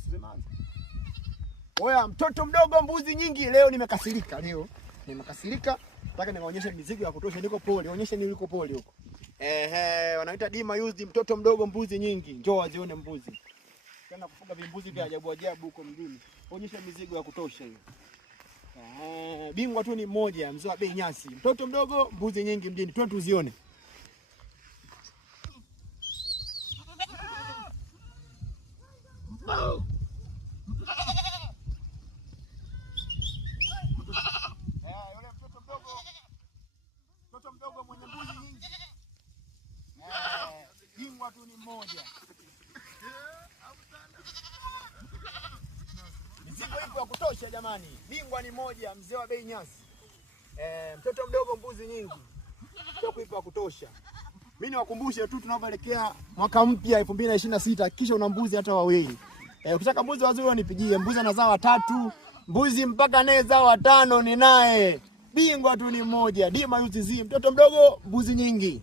Usisemanze. Oya, mtoto mdogo mbuzi nyingi. Leo nimekasirika. Nataka niwaonyeshe mizigo ya kutosha. Niko pole. Onyesha niliko pole huko. Wanaita Dima used mtoto mdogo mbuzi nyingi. Njoo wazione mbuzi. Kana kufuga vimbuzi vya ajabu ajabu huko mjini. Onyesha mizigo ya kutosha hiyo. Bingwa tu ni mmoja, mzee wa bei nyasi. Mtoto mdogo mbuzi nyingi mjini. Twende tuzione. Mtoto mdogo mwenye mbuzi nyingi. Bingwa tu ni mmoja. Mizigo ipo ya kutosha jamani. Bingwa ni moja, mzee wa bei nyasi. Mtoto mdogo mbuzi nyingi. Stock ipo ya kutosha. Mimi niwakumbushe tu tunapoelekea mwaka mpya 2026 kisha una mbuzi hata wawili. Ukitaka mbuzi wazuri wanipigie. Mbuzi anazaa 3, mbuzi mpaka naye zao 5 ni naye. Bingwa tu ni mmoja. Dima used mtoto mdogo mbuzi nyingi.